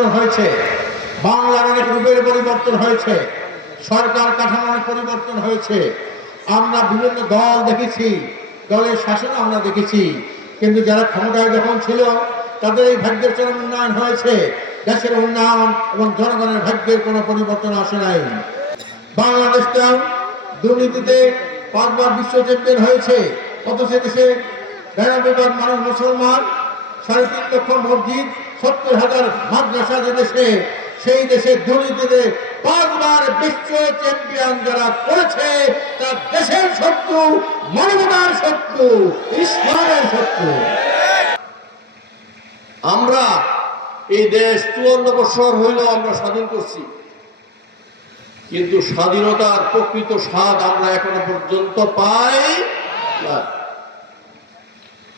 পরিবর্তন হয়েছে, বাংলার অনেক রূপের পরিবর্তন হয়েছে, সরকার কাঠামোর পরিবর্তন হয়েছে। আমরা বিভিন্ন দল দেখেছি, দলের শাসন আমরা দেখেছি, কিন্তু যারা ক্ষমতায় যখন ছিল তাদের এই ভাগ্যের চরম উন্নয়ন হয়েছে। দেশের উন্নয়ন এবং জনগণের ভাগ্যের কোনো পরিবর্তন আসে নাই। বাংলাদেশটা দুর্নীতিতে 5 বার বিশ্ব চ্যাম্পিয়ন হয়েছে, অথচ দেশে 92 মানুষ মুসলমান, 3.5 লক্ষ মসজিদ, 70,000 মাদ্রাসা যে দেশে, সেই দেশে দুর্নীতিতে 5 বার বিশ্ব চ্যাম্পিয়ন যারা করেছে তার দেশের শত্রু, মানবতার শত্রু, ইসলামের শত্রু। আমরা এই দেশ 54 বছর হইল আমরা স্বাধীন করছি, কিন্তু স্বাধীনতার প্রকৃত স্বাদ আমরা এখনো পর্যন্ত পাই না।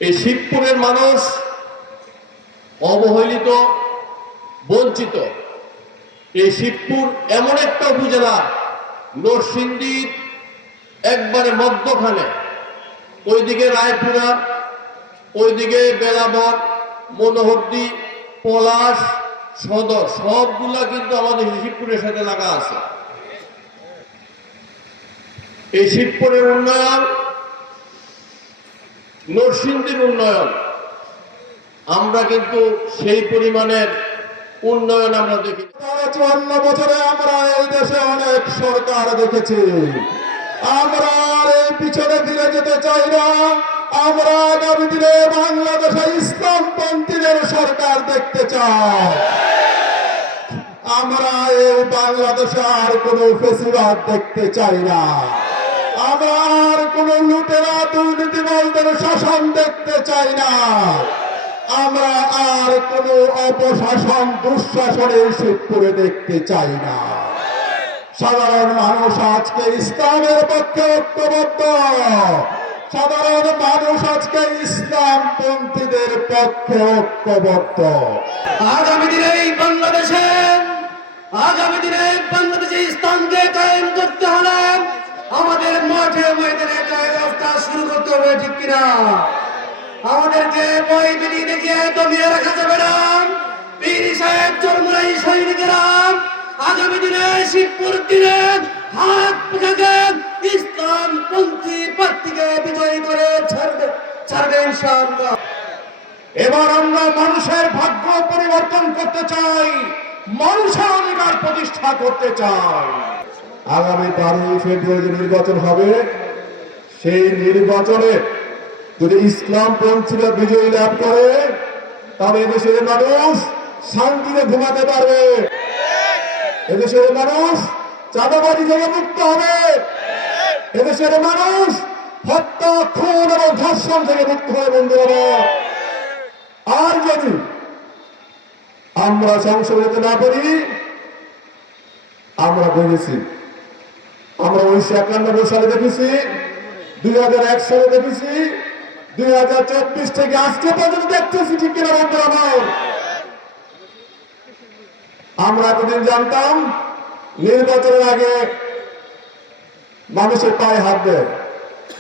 এই শিবপুরের মানুষ অবহেলিত, বঞ্চিত। এই শিবপুর এমন একটা উপজেলা, নরসিংদীর একবারে মধ্যখানে, ওইদিকে রায়পুরা, ওইদিকে বেলাবর, মনোহরদী, পলাশ, সদর, সবগুলা কিন্তু আমাদের শিবপুরের সাথে লাগা আছে। এই শিবপুরের উন্নয়ন, নরসিংদীর উন্নয়ন, আমরা কিন্তু সেই পরিমাণের উন্নয়ন আমরা দেখি। 54 বছরে আমরা এই দেশে অনেক সরকার দেখেছি। আমরা এই পিছনে ফিরে যেতে চাই না। আমরা আগামী দিনে বাংলাদেশে ইসলামপন্থীদের সরকার দেখতে চাই। আমরা এই বাংলাদেশে আর কোনো ফেসিবাদ দেখতে চাই না। আমরা আর কোনো লুটেরা দুর্নীতিবাজদের শাসন দেখতে চাই না। আমরা আর কোনো অপশাসন, দুঃশাসনের শিবপুরে দেখতে চাই না। সাধারণ মানুষ আজকে ইসলামের পক্ষে ঐক্যবদ্ধ। সাধারণ মানুষ আজকে ইসলামপন্থীদের পক্ষে ঐক্যবদ্ধ। আগামী দিনে বাংলাদেশে ইসলামকে কায়েম করতে হলে আমাদের মাঠে ময়দানে রাস্তা শুরু করতে হবে, ঠিক কিনা? আমাদেরকে বই বিধি দেখিয়ে দমিয়ে রাখা যাবে না। পীর সাহেব চরমুরাই সৈনিকেরা আগামী দিনে শিবপুর দিনে হাত পাখাকে ইসলামপন্থী প্রার্থীকে বিজয়ী করে ছাড়বে ইনশাআল্লাহ। এবার আমরা মানুষের ভাগ্য পরিবর্তন করতে চাই, মানুষের অধিকার প্রতিষ্ঠা করতে চাই। আগামী 12 ফেব্রুয়ারি নির্বাচন হবে। সেই নির্বাচনে যদি ইসলামপন্থীরা বিজয়ী লাভ করে, তবে এদেশের মানুষ শান্তিতে ঘুমাতে পারবে। এদেশের মানুষ চাঁদাবাজি থেকে মুক্ত হবে। এদেশের মানুষ হত্যা, খুন এবং ধর্ষণ থেকে মুক্ত হবে। বন্ধুরা, আর যদি আমরা সংসদে যেতে না পারি, আমরা দেখেছি, আমরা 1991 সালে দেখেছি, 2001 সালে দেখেছি, 2024 থেকে আজকে পর্যন্ত দেখতেছি, ঠিক কিনা বন্ধুরা? আমরা এতদিন জানতাম নির্বাচনের আগে মানুষের পায়ে হাত দেয়,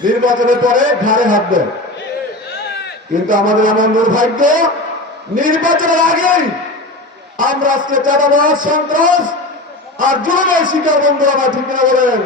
নির্বাচনের পরে ঘাড়ে হাত দেয়। কিন্তু আমাদের এমন দুর্ভাগ্য, নির্বাচনের আগেই আমরা আজকে চাঁদাবাজ, সন্ত্রাস আর জুলুমের শিকার। বন্ধুরা, ঠিক কিনা বলেন?